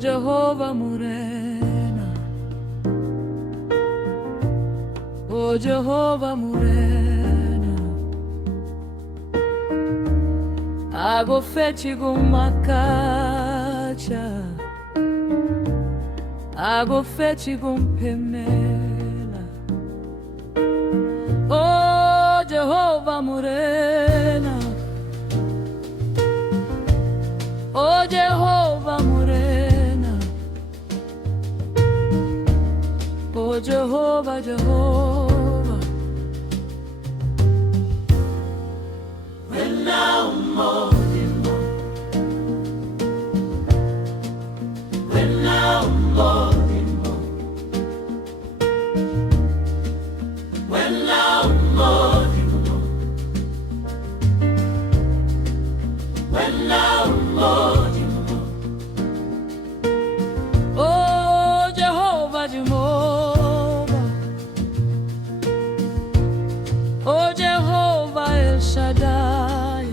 Jehovah Morena, oh Jehovah Morena, água fete guma cacha, água fete gum pemela, oh Jehovah Morena, oh Jehovah Morena, oh Jehovah, Jehovah. Wena umodimo, wena umodimo, wena umodimo, wena umodimo. Oh Jehovah, Jehovah, oh Jehovah El Shaddai,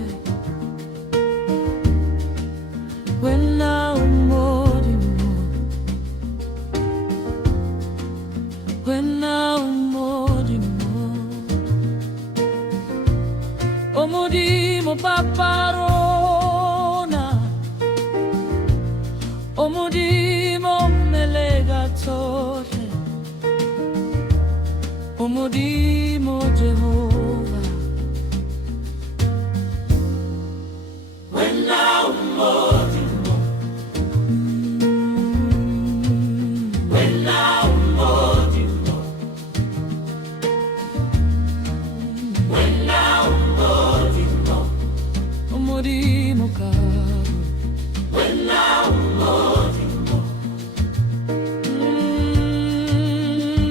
wena umodimo, wena umodimo, omudimo paparona, omudimo melegatore, omudimo Jehovah. Wena umodimo, wena umodimo, wena umodimo, Omudimo caro, wena umodimo,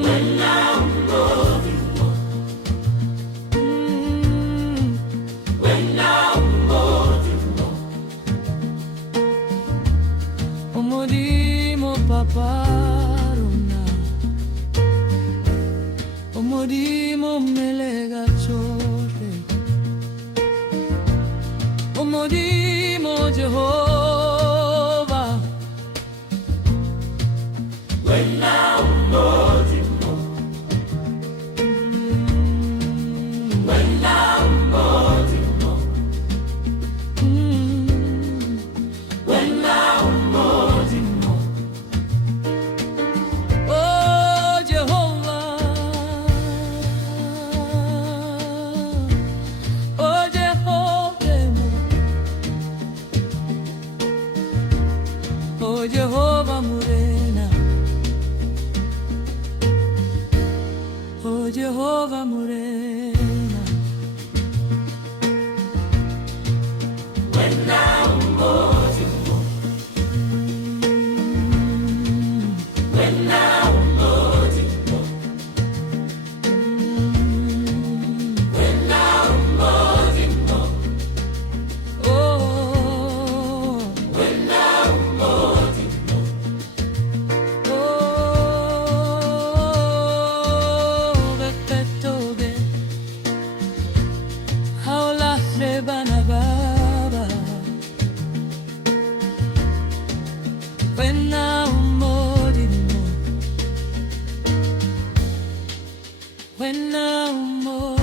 wena umodimo, wena umodimo. omudimo paparona, omudimo melegachore, omudimo Jehovah, Wena umodimo, wena umodimo, wena umodimo. oh Jehovah, oh Jehovah, oh Jehovah Morena, oh Jehovah Morena, Wena umodimo, wena umodimo, wena umodimo, oh, wena umodimo. oh, beketobe, haula rebana baba, wena umodimo, wena umodimo.